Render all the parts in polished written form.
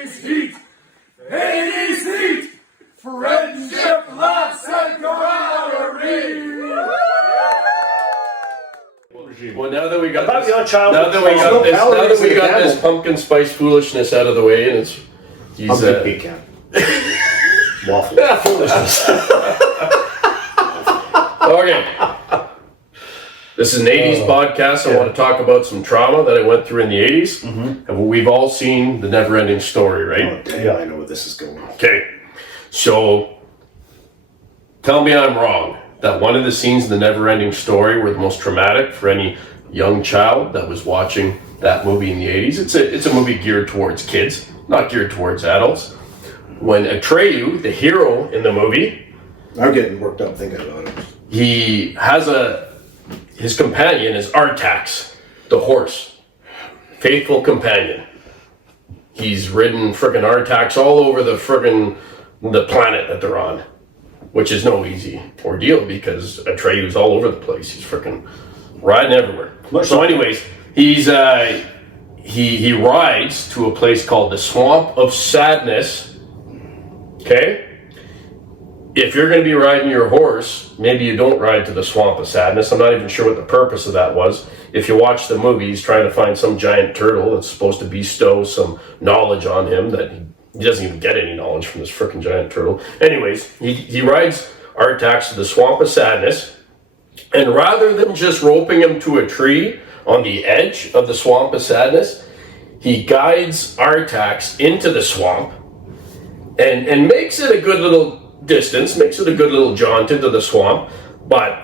80s heat, 80s heat, friendship, laughs, and camaraderie. Well, now that we got About this, your child, now that we got this pumpkin spice foolishness out of the way, and he's pumpkin pecan. Waffle. foolishness. Okay. This is an 80s podcast. I want to talk about some trauma that I went through in the 80s. Mm-hmm. And we've all seen the never-ending story, right? Oh, damn, I know where this is going. Okay. So, tell me I'm wrong. That one of the scenes in the never-ending story were the most traumatic for any young child that was watching that movie in the 80s. It's a movie geared towards kids, not geared towards adults. When ATREYU, the hero in the movie... I'm getting worked up thinking about it. He has his companion is Artax, the horse. Faithful companion. He's ridden frickin' Artax all over the planet that they're on. Which is no easy ordeal because Atreyu's all over the place. He's frickin' riding everywhere. So anyways, he rides to a place called the Swamp of Sadness. Okay? If you're going to be riding your horse, maybe you don't ride to the Swamp of Sadness. I'm not even sure what the purpose of that was. If you watch the movie, he's trying to find some giant turtle that's supposed to bestow some knowledge on him that he doesn't even get any knowledge from this frickin' giant turtle. Anyways, he rides Artax to the Swamp of Sadness, and rather than just roping him to a tree on the edge of the Swamp of Sadness, he guides Artax into the swamp and makes it a good little distance, makes it a good little jaunt into the swamp, but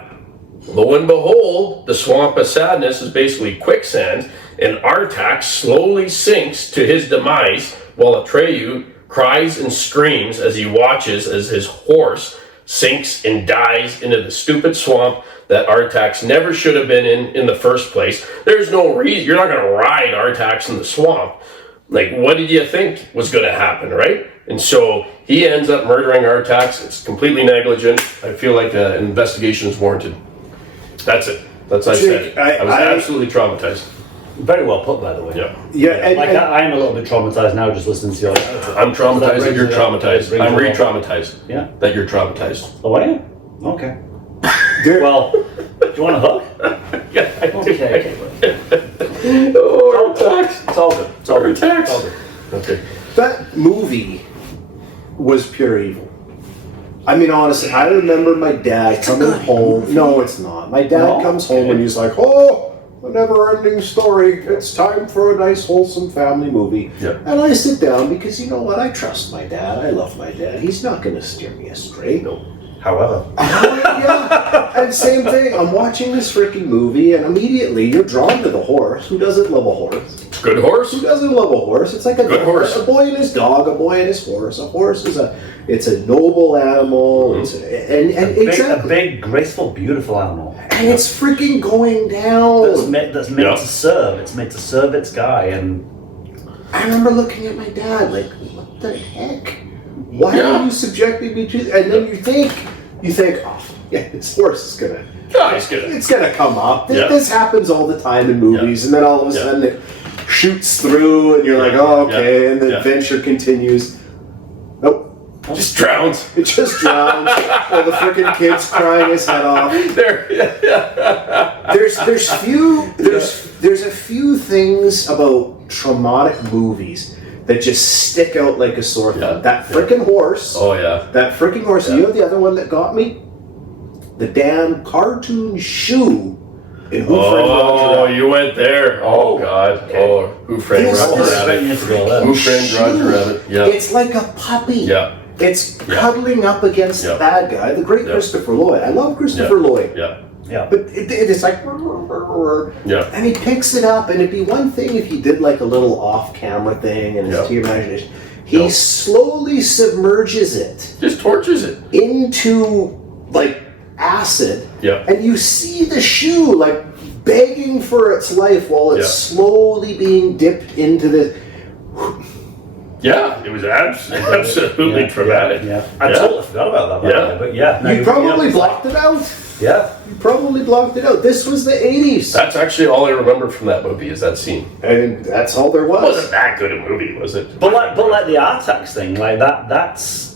lo and behold, the Swamp of Sadness is basically quicksand, and Artax slowly sinks to his demise while Atreyu cries and screams as he watches as his horse sinks and dies into the stupid swamp that Artax never should have been in the first place. There's no reason. You're not going to ride Artax in the swamp. Like, what did you think was going to happen, right? And so he ends up murdering Artax. It's completely negligent. I feel like an investigation is warranted. That's it. That's what I said. I was absolutely traumatized. Very well put, by the way. Yeah. I'm a little bit traumatized now just listening to you. I'm traumatized that you're traumatized. I'm re-traumatized. Yeah. That you're traumatized. Oh, are you? Okay. Well, do you want a hug? Yeah, I do. Okay. Oh, Artax. It's all good. It's all good. Artax. It's all good. Okay. That movie was pure evil. I mean, honestly, I remember my dad coming home. No, it's not. My dad comes home and he's like, "Oh, a never-ending story. It's time for a nice, wholesome family movie." Yeah. And I sit down because you know what? I trust my dad. I love my dad. He's not going to steer me astray. No. However. Yeah. And same thing. I'm watching this freaking movie, and immediately you're drawn to the horse. Who doesn't love a horse? Good horse. Who doesn't love a horse? It's like a good horse. A boy and his dog, a boy and his horse. A horse is it's a noble animal. Mm-hmm. A big, graceful, beautiful animal. And it's freaking going down. That's meant to serve. It's meant to serve its guy. And I remember looking at my dad like, what the heck? Why are you subjecting me to? And then you think, oh, yeah, this horse is gonna. It's gonna come up. This happens all the time in movies, and then all of a sudden it shoots through, and you're like, oh, okay, and the adventure continues. Nope. Just drowns. It just drowns. While the freaking kid's crying his head off. There's a few things about traumatic movies that just stick out like a sore thumb. That freaking horse. Oh yeah. That freaking horse. You know the other one that got me? The damn cartoon shoe in Who Framed Roger Rabbit. You went there. Oh God. Okay. Oh, Who Framed Roger Rabbit? Who Framed Roger Rabbit? Yeah. It's like a puppy. Yeah. It's cuddling up against the bad guy, the great Christopher Lloyd. I love Christopher Lloyd. Yeah. Yeah. But it's like, and he picks it up, and it'd be one thing if he did like a little off-camera thing, and it's to your imagination. He slowly submerges it, just tortures it into like acid, and you see the shoe like begging for its life while it's slowly being dipped into the. Yeah, it was absolutely traumatic. I totally forgot about that. But you probably blocked it out. Yeah. You probably blocked it out. This was the 80s. That's actually all I remember from that movie is that scene. And that's all there It was. wasn't that good a movie, was it? But like the Artax thing, like that's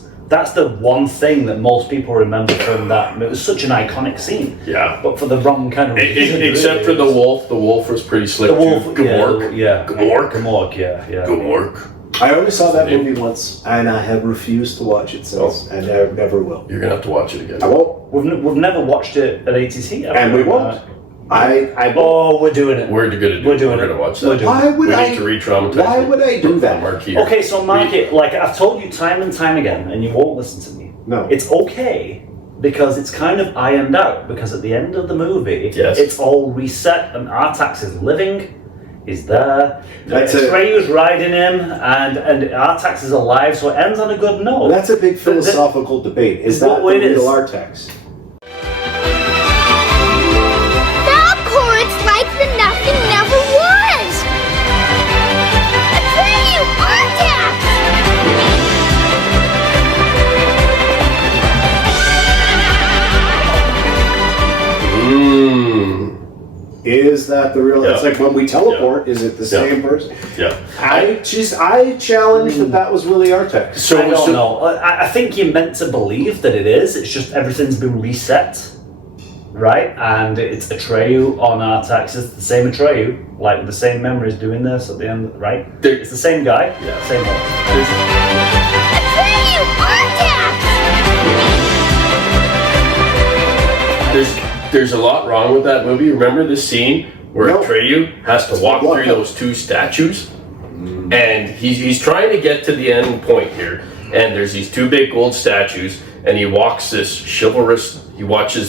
the one thing that most people remember from that. It was such an iconic scene. Yeah. But for the wrong kind of reason. Except for the wolf. The wolf was pretty slick. The wolf. Too. Gamork. Yeah. Gamork. Gamork. Yeah. Gamork. I only saw that movie once, and I have refused to watch it since, and I never will. You're gonna have to watch it again. I won't. We've never watched it at ATC, And we won't. I won't. Oh, we're doing it. We're gonna watch that. We're doing Why would we I? need to re-traumatize. Why would I do that? Marky. Okay, so Marky, like I've told you time and time again, and you won't listen to me. No. It's okay because it's kind of ironed out. Because at the end of the movie, Yes. it's all reset, and Artax is living. He's there. That's it. Atreyu's riding him, and Artax is alive. So it ends on a good note. That's a big philosophical debate. Is that the Well, it is. real Artax? It's like the nothing never was! ATREYU, Artax! Is that the real? Yeah. It's like when we teleport. Is it the same person? Yeah. I challenge that was really Artax. So I don't know. I think you're meant to believe that it is. It's just everything's been reset, right? And it's Atreyu on Artax. It's the same Atreyu, like with the same memories doing this at the end, right? It's the same guy. Yeah. Same one. ATREYU, Artax! There's a lot wrong with that movie. Remember the scene where Nope. Atreyu has to walk Walk through up. those two statues? And he's trying to get to the end point here. And there's these two big gold statues, and he watches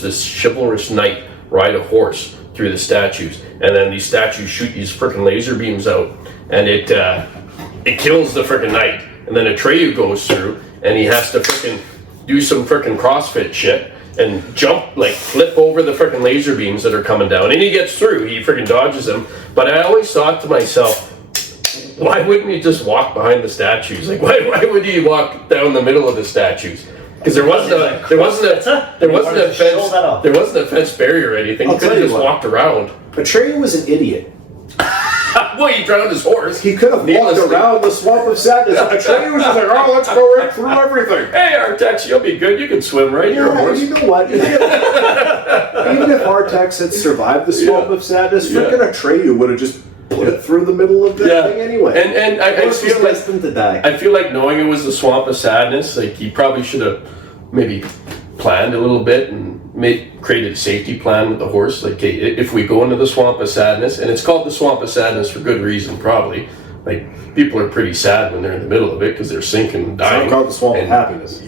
this chivalrous knight ride a horse through the statues. And then these statues shoot these freaking laser beams out, and it kills the freaking knight. And then Atreyu goes through, and he has to freaking do some freaking CrossFit shit and jump, like flip over the freaking laser beams that are coming down. And he gets through, he freaking dodges them. But I always thought to myself, why wouldn't you just walk behind the statues? Like, why would you walk down the middle of the statues? Because there wasn't a fence barrier or anything. I'll You could tell have you just what. walked around. Atreyu was an idiot. Well, he drowned his horse. He could have walked Needlessly. around the swamp of sadness. Atreyu was just like, oh, let's go right through everything. Hey, Artax, you'll be good. You can swim, right? You're a Yeah, horse. you know what? Even if Artax had survived the swamp of sadness, freaking Atreyu would have just put it through the middle of the thing anyway. And I Horse was feel like destined to die. I feel like knowing it was the swamp of sadness, like he probably should have maybe planned a little bit and created a safety plan with the horse. Like, hey, if we go into the swamp of sadness, and it's called the swamp of sadness for good reason, probably. Like, people are pretty sad when they're in the middle of it because they're sinking and dying. It's called the swamp of happiness.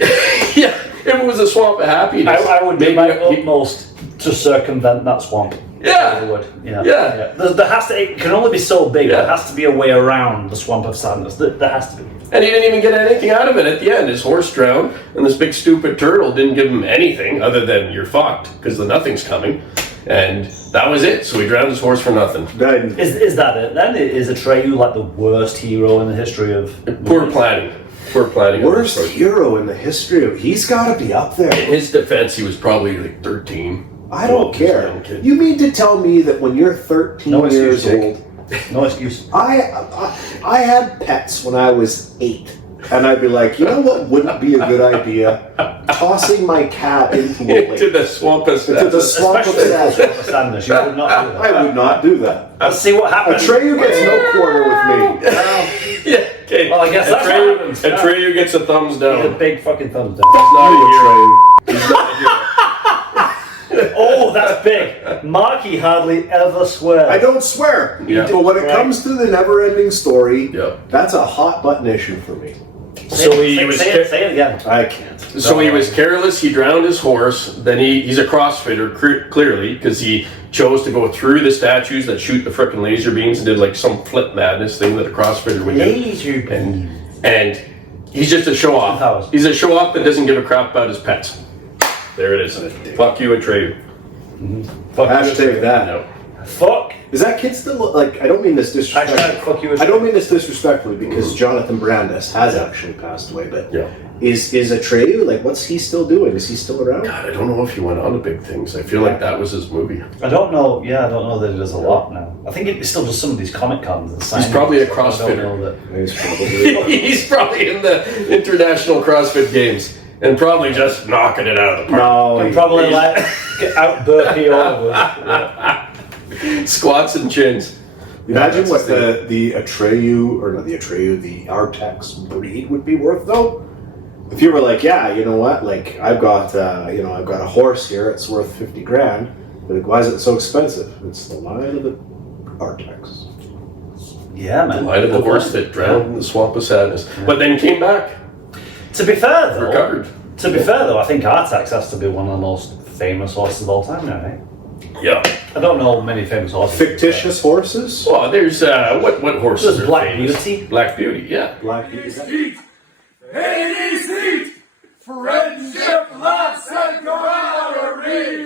Yeah, if it was a swamp of happiness, I would do my utmost to circumvent that swamp. Yeah. I would. Yeah. Yeah. There has to. It can only be so big. Yeah. There has to be a way around the swamp of sadness. There has to be. And he didn't even get anything out of it at the end. His horse drowned, and this big stupid turtle didn't give him anything other than you're fucked because the nothing's coming. And that was it. So he drowned his horse for nothing. Then Is that it? Then is Atreyu like the worst hero in the history of Poor planning. Poor planning. worst hero in the history of. He's got to be up there. In his defense, he was probably like 13. I don't Well, he was a care. young kid. You mean to tell me that when you're 13 No excuse, years Jake. old, No excuse. I had pets when I was 8, and I'd be like, you know what wouldn't be a good idea? Tossing my cat into a Into lake. the swamp of Into the sadness. swamp of Especially the sadness. swamp of sadness. You would not do that. I would not do that. Let's see what happens. Atreyu gets no corner with me. Yeah, okay. Well, I guess that's what happens. Atreyu gets a thumbs A down. big fucking thumbs down. He's not a hero. Atreyu. He's not a hero. Oh, that's big. Marky hardly ever swears. I don't swear. Yeah. But when it Right. comes to the never-ending story, Yeah. that's a hot button issue for me. So he was say it again. I can't. So he was careless. He drowned his horse. Then he's a CrossFitter clearly because he chose to go through the statues that shoot the frickin' laser beams and did like some flip madness thing that a CrossFitter would do. Laser beam. And he's just a show off. Powers. He's a show off that doesn't give a crap about his pets. There it is. Fuck you, Atreyu. Fuck you, Hashtag Atreyu. that. No. Fuck. Is that kid still like? I don't mean this disrespectfully. Hashtag fuck you. I don't mean this disrespectfully because Jonathan Brandis has actually passed away, but Yeah. Is ATREYU, like, what's he still doing? Is he still around? God, I don't know if he went on to big things. I feel like that was his movie. I don't know. Yeah, I don't know that he does a lot now. I think he still does some of these Comic Cons and signings. He's probably a I don't CrossFitter. know that. He's probably... He's probably in the international CrossFit games and probably just knocking it out of the park. No, And probably like get out burpee all of us. Yeah. Squats and chins. Imagine Yeah, what that's the ATREYU, or not the ATREYU, the Artex breed would be worth, though. If you were like, yeah, you know what, like, I've got a horse here, it's worth 50 grand. But like, why is it so expensive? It's the line of the Artex. Yeah, man. Light of the horse that drowned in the swamp of sadness, but then came back, To be fair, though, recovered. I think Artax has to be one of the most famous horses of all time now, right? Yeah. I don't know many famous horses. Fictitious horses? Well, there's what horses There's are Black famous? Beauty. Black Beauty, yeah. Black Seat. 80 seat. Friendship, lots and camaraderie.